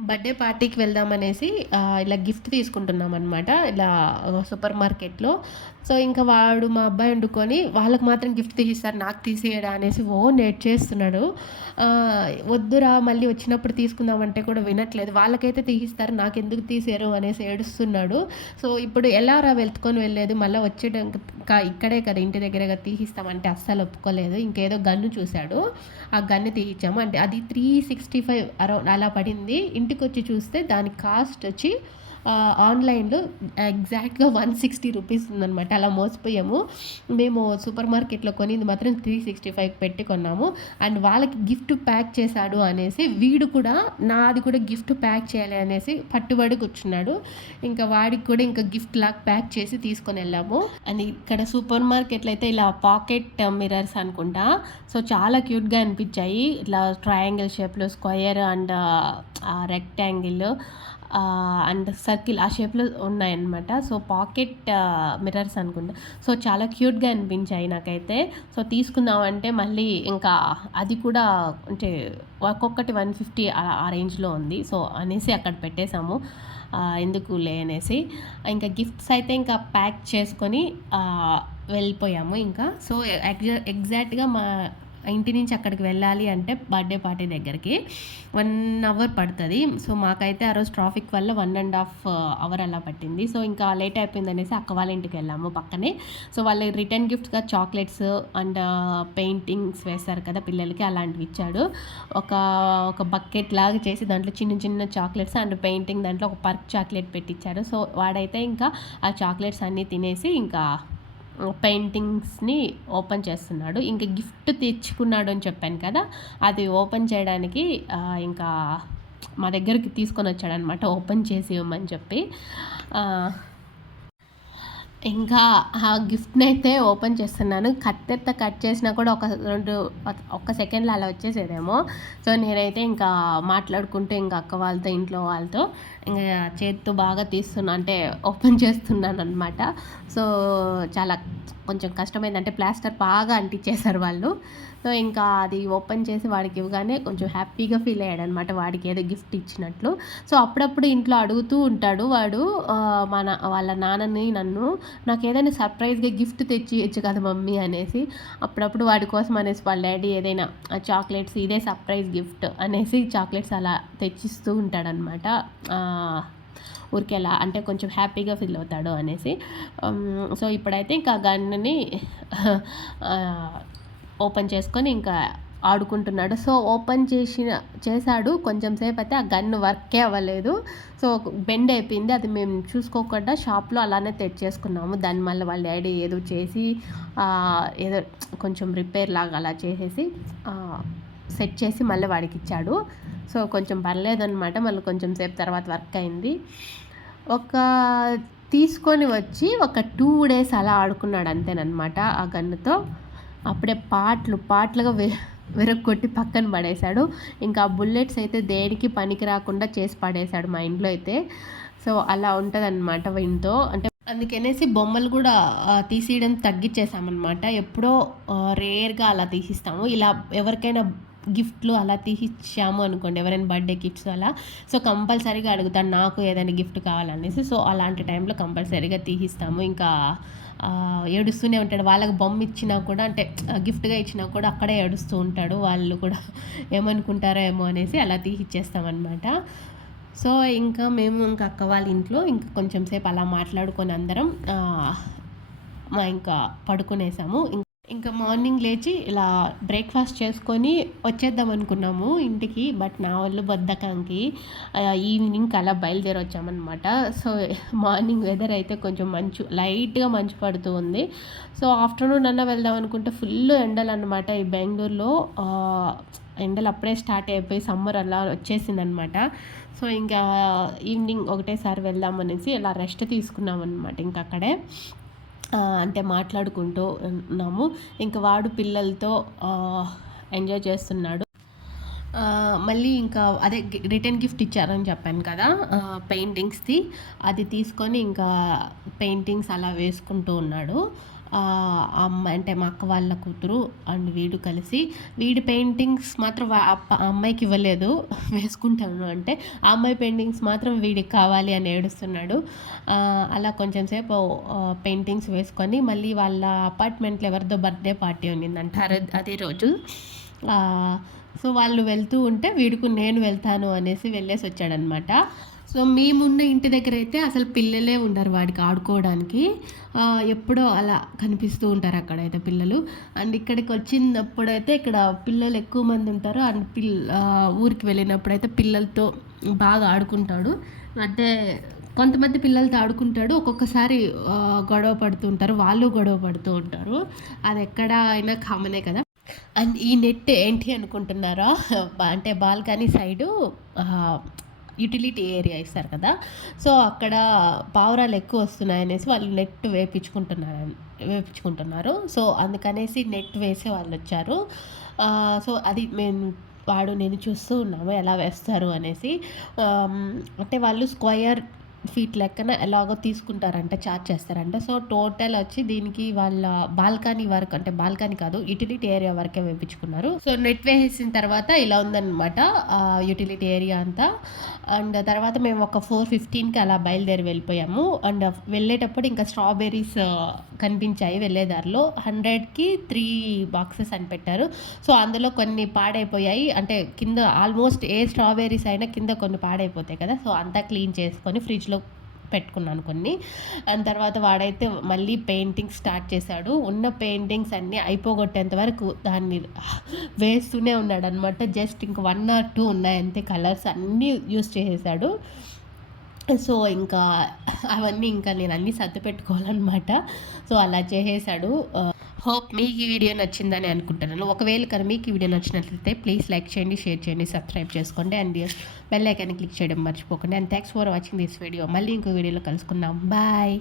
Birthday పార్టీకి వెళ్దామనేసి ఇలా gift తీసుకుంటున్నామనమాట. ఇలా సూపర్ మార్కెట్‌లో. సో, ఇంక వాడు మా అబ్బాయి వండుకొని వాళ్ళకి మాత్రం గిఫ్ట్ తీసిస్తారు. నాకు తీసియడా అనేసి నేడ్చేస్తున్నాడు. వద్దురా మళ్ళీ వచ్చినప్పుడు తీసుకుందామంటే కూడా వినట్లేదు. వాళ్ళకైతే తీసిస్తారు. నాకెందుకు తీసియరు అనేసి ఏడుస్తున్నాడు. సో, ఇప్పుడు ఎలారా వెతుక్కొని వెళ్ళేది? మళ్ళా ఇక్కడే కదా ఇంటి దగ్గరే కదా తీసిస్తామంటే అస్సలు ఒప్పుకోలేదు. ఇంకేదో గన్ను చూసాడు. ఆ గన్ను తీయిచ్చాము. అంటే అది 365 అరౌండ్ అలా పడింది. ఇంటికొచ్చి చూస్తే దాని కాస్ట్ వచ్చి ఆన్‌లైన్‌లో ఎగ్జాక్ట్‌గా 160 రూపీస్ ఉందనమాట. అలా మోసపోయాము. మేము సూపర్ మార్కెట్‌లో కొనింది మాత్రం 365 పెట్టి కొన్నాము. అండ్ వాళ్ళకి గిఫ్ట్ ప్యాక్ చేశాడు అనేసి వీడు కూడా నాది కూడా గిఫ్ట్ ప్యాక్ చేయాలి అనేసి పట్టుబడి కూర్చున్నాడు. ఇంకా వాడికి కూడా ఇంకా గిఫ్ట్ లాగా ప్యాక్ చేసి తీసుకొనెళ్ళాము. అండ్ ఇక్కడ సూపర్ మార్కెట్‌లో అయితే ఇలా పాకెట్ మిర్రర్స్ అనుకుంటా. సో, చాలా క్యూట్‌గా అనిపించాయి. ఇట్లా ట్రయాంగిల్ షేప్‌లో square and rectangle and circle ఆ షేప్‌లో ఉన్నాయన్నమాట. సో, పాకెట్ మిర్రర్స్ అనుకుంటా. సో, చాలా క్యూట్‌గా అనిపించాయి నాకైతే. సో, తీసుకుందామంటే మళ్ళీ ఇంకా అది కూడా అంటే ఒక్కొక్కటి 150 ఆ రేంజ్‌లో ఉంది. సో, అనేసి అక్కడ పెట్టేసాము. ఎందుకులే అనేసి. ఇంకా గిఫ్ట్స్ అయితే ఇంకా ప్యాక్ చేసుకొని వెళ్ళిపోయాము ఇంకా. సో, ఎగ్జాక్ట్‌గా మా ఇంటి నుంచి అక్కడికి వెళ్ళాలి అంటే బర్త్‌డే పార్టీ దగ్గరికి 1 అవర్ పడతది. సో, మాకైతే ఆ రోజు ట్రాఫిక్ వల్ల 1 ½ అవర్ అలా పట్టింది. సో, ఇంకా లేట్ అయిపోయిందనేసి అక్క వాళ్ళ ఇంటికెళ్ళాము పక్కనే. సో, వాళ్ళు రిటర్న్ గిఫ్ట్‌గా చాక్లెట్స్ అండ్ పెయింటింగ్స్ వేస్తారు కదా పిల్లలకి అలాంటివి ఇచ్చాడు. ఒక ఒక బకెట్ లాగా చేసి దాంట్లో చిన్న చిన్న చాక్లెట్స్ అండ్ పెయింటింగ్ దాంట్లో ఒక పర్క్ చాక్లెట్ పెట్టిచ్చాడు. సో, వాడైతే ఇంకా ఆ చాక్లెట్స్ అన్నీ తినేసి ఇంకా పెయింటింగ్స్‌ని ఓపెన్ చేస్తున్నాడు. ఇంక గిఫ్ట్ తెచ్చుకున్నాడు అని చెప్పాను కదా! అది ఓపెన్ చేయడానికి ఇంకా మా దగ్గరికి తీసుకొనొచ్చాడనమాట ఓపెన్ చేసి ఇవ్వమని చెప్పి. ఆహ్ ఇంకా ఆ గిఫ్ట్‌నైతే ఓపెన్ చేస్తున్నాను. కత్తెరతో కట్ చేసినా కూడా ఒక్క సెకండ్‌లో అలా వచ్చేసేదేమో. సో, నేనైతే ఇంకా మాట్లాడుకుంటూ ఇంకా అక్క వాళ్ళతో, ఇంట్లో వాళ్ళతో ఇంగ చేత్తో బాగా తీస్తున్నా అంటే ఓపెన్ చేస్తున్నాననమాట. సో, చాలా కొంచెం కష్టమైంది. అంటే ప్లాస్టర్ బాగా అంటించేశారు వాళ్ళు. సో, ఇంకా అది ఓపెన్ చేసి వాడికి ఇవ్వగానే కొంచెం హ్యాపీగా ఫీల్ అయ్యాడనమాట. వాడికి ఏదో గిఫ్ట్ ఇచ్చినట్లు. సో, అప్పుడప్పుడు ఇంట్లో అడుగుతూ ఉంటాడు వాడు వాళ్ళ నాన్నని నన్ను నాకేదైనా సర్ప్రైజ్‌గా గిఫ్ట్ తెచ్చి ఇయొచ్చు కదా మమ్మీ అనేసి. అప్పుడప్పుడు వాడి కోసం అనేసి వాళ్ళ డ్యాడీ ఏదైనా చాక్లెట్స్ ఇదే సర్ప్రైజ్ గిఫ్ట్ అనేసి చాక్లెట్స్ అలా తెచ్చిస్తూ ఉంటాడనమాట. ఊరికే అలా అంటే కొంచెం హ్యాపీగా ఫీల్ అవుతాడు అనేసి. సో, ఇప్పుడైతే ఇంకా గన్నుని ఓపెన్ చేసుకొని ఇంకా ఆడుకుంటున్నాడు. సో, ఓపెన్ చేశాడు కొంచెం సేపయితే ఆ గన్ వర్కే అవ్వలేదు. సో, బెండ్ అయిపోయింది. అది మేము చూసుకోకుండా షాప్‌లో అలానే తెచ్చేసుకున్నాము. దాన్ని మళ్ళీ వాళ్ళ డ్యాడీ ఏదో చేసి ఏదో కొంచెం రిపేర్ లాగా అలా చేసేసి సెట్ చేసి మళ్ళీ వాడికిచ్చాడు. సో, కొంచెం పర్లేదనమాట. మళ్ళీ కొంచెం సేపు తర్వాత వర్క్ అయింది. తీసుకొని వచ్చి ఒక 2 డేస్ అలా ఆడుకున్నాడు అంతేననమాట ఆ గన్నుతో. అప్పుడే పార్ట్లుగా విరగ్గొట్టి పక్కన పడేశాడు. ఇంకా ఆ బుల్లెట్స్ అయితే దేనికి పనికి రాకుండా చేసి పడేశాడు మా ఇంట్లో అయితే. సో, అలా ఉంటదనమాట వీనితో. అంటే అందుకనేసి బొమ్మలు కూడా తీసియడం తగ్గిచ్చేసామనమాట. ఎప్పుడో రేర్‌గా అలా తీసిస్తాము. ఇలా ఎవరికైనా గిఫ్ట్‌లు అలా తీసిచ్చాము అనుకోండి, ఎవరైనా బర్త్‌డే గిఫ్ట్స్ అలా. సో, కంపల్సరీగా అడుగుతాడు నాకు ఏదైనా గిఫ్ట్ కావాలనేసి. సో, అలాంటి టైంలో కంపల్సరీగా తీసిస్తాము. ఇంకా ఏడుస్తూనే ఉంటాడు. వాళ్ళకి బొమ్మ ఇచ్చినా కూడా అంటే గిఫ్ట్‌గా ఇచ్చినా కూడా అక్కడే ఏడుస్తూ ఉంటాడు. వాళ్ళు కూడా ఏమనుకుంటారో ఏమో అనేసి అలా తీసిచ్చేస్తామనమాట. సో, ఇంకా మేము ఇంకా అక్క వాళ్ళ ఇంట్లో ఇంకా కొంచెం సేపు అలా మాట్లాడుకొని అందరం ఇంకా పడుకునేసాము. ఇంకా మార్నింగ్ లేచి ఇలా బ్రేక్‌ఫాస్ట్ చేసుకొని వచ్చేద్దాం అనుకున్నాము ఇంటికి. బట్ నా వల్ల బద్ధకానికి ఈవినింగ్‌కి అలా బయలుదేరొచ్చామనమాట. సో, మార్నింగ్ వెదర్ అయితే కొంచెం లైట్‌గా మంచు పడుతూ ఉంది. సో, ఆఫ్టర్‌నూన్ అన్నా వెళ్దాం అనుకుంటే ఫుల్ ఎండలనమాట. ఈ బెంగుళూరులో ఎండలు అప్పుడే స్టార్ట్ అయిపోయి సమ్మర్ అలా వచ్చేసిందనమాట. సో, ఇంకా ఈవినింగ్ ఒకటేసారి వెళ్దామనేసి ఇలా రెస్ట్ తీసుకున్నామనమాట ఇంకక్కడే. అంటే మాట్లాడుకుంటూ ఉన్నాము. ఇంక వాడు పిల్లలతో ఎంజాయ్ చేస్తున్నాడు. మళ్ళీ ఇంకా అదే రిటర్న్ గిఫ్ట్ ఇచ్చారని చెప్పాను కదా! పెయింటింగ్స్‌ది. అది తీసుకొని ఇంకా పెయింటింగ్స్ అలా వేసుకుంటూ ఉన్నాడు. అమ్మాయి అంటే మా అక్క వాళ్ళ కూతురు అండ్ వీడు కలిసి వీడి పెయింటింగ్స్ మాత్రం ఆ అమ్మాయికి ఇవ్వలేదు వేసుకుంటాను అంటే, ఆ అమ్మాయి పెయింటింగ్స్ మాత్రం వీడికి కావాలి అని ఏడుస్తున్నాడు. అలా కొంచెం సేపు పెయింటింగ్స్ వేసుకొని మళ్ళీ వాళ్ళ అపార్ట్మెంట్లో ఎవరిదో బర్త్డే పార్టీ ఉన్నిందంట అదే రోజు. సో వాళ్ళు వెళ్తూ ఉంటే వీడుకు నేను వెళ్తాను అనేసి వెళ్ళేసి వచ్చాడనమాట. సో మేమున్న ఇంటి దగ్గర అయితే అసలు పిల్లలే ఉండరు వాడికి ఆడుకోవడానికి. ఎప్పుడో అలా కనిపిస్తూ ఉంటారు అక్కడైతే పిల్లలు. అండ్ ఇక్కడికి వచ్చినప్పుడైతే ఇక్కడ పిల్లలు ఎక్కువ మంది ఉంటారు. అండ్ ఊరికి వెళ్ళినప్పుడైతే పిల్లలతో బాగా ఆడుకుంటాడు. అంటే కొంతమంది పిల్లలతో ఆడుకుంటాడు. ఒక్కొక్కసారి గొడవ పడుతూ ఉంటారు. వాళ్ళు గొడవ పడుతూ ఉంటారు. అది ఎక్కడ అయినా కామనే కదా! అండ్ ఈ నెట్ ఏంటి అనుకుంటున్నారా? అంటే బాల్కనీ సైడు యుటిలిటీ ఏరియా ఇస్తారు కదా! సో అక్కడ పావురాలు ఎక్కువ వస్తున్నాయనేసి వాళ్ళు నెట్ వేపించుకుంటున్నారు. సో అందుకనేసి నెట్ వేసే వాళ్ళొచ్చారు. సో అది నేను చూస్తూ ఉన్నాము ఎలా వేస్తారు అనేసి. అంటే వాళ్ళు స్క్వయర్ ఫీట్ లెక్కన ఎలాగో తీసుకుంటారంట, చార్జ్ చేస్తారంట. సో టోటల్ వచ్చి దీనికి వాళ్ళ బాల్కనీ వరకు, అంటే బాల్కనీ కాదు యుటిలిటీ ఏరియా వరకే వేపించుకున్నారు. సో నెట్ వేసేసిన తర్వాత ఇలా ఉందన్నమాట యుటిలిటీ ఏరియా అంతా. అండ్ తర్వాత మేము ఒక 4:15కి అలా బయలుదేరి వెళ్ళిపోయాము. అండ్ వెళ్ళేటప్పుడు ఇంకా స్ట్రాబెర్రీస్ కనిపించాయి వెళ్ళేదారిలో. 100కి 3 బాక్సెస్ అని పెట్టారు. సో అందులో కొన్ని పాడైపోయాయి. అంటే కింద ఆల్మోస్ట్ ఏ స్ట్రాబెర్రీస్ అయినా కింద కొన్ని పాడైపోతాయి కదా! సో అంతా క్లీన్ చేసుకొని ఫ్రిడ్జ్లో పెట్టుకున్నాను కొన్ని. అండ్ తర్వాత వాడైతే మళ్ళీ పెయింటింగ్ స్టార్ట్ చేశాడు. ఉన్న పెయింటింగ్స్ అన్నీ అయిపోగొట్టేంత వరకు దాన్ని వేస్తూనే ఉన్నాడనమాట. జస్ట్ ఇంక 1 or 2 ఉన్నాయి అంతే, కలర్స్ అన్నీ యూస్ చేసేసాడు. సో ఇంకా అవన్నీ ఇంకా నేను అన్నీ సర్ది పెట్టుకోవాలన్నమాట. సో అలా చేసేసాడు. హోప్ మీకు ఈ వీడియో నచ్చిందని అనుకుంటున్నాను. ఒకవేళ కనుక మీకు ఈ వీడియో నచ్చినట్లయితే ప్లీజ్ లైక్ చేయండి, షేర్ చేయండి, సబ్స్క్రైబ్ చేసుకోండి అండ్ బెల్ ఐకాన్ని క్లిక్ చేయడం మర్చిపోకండి. And thanks for watching this video. మళ్ళీ ఇంకో వీడియోలో కలుసుకుందాం. బాయ్.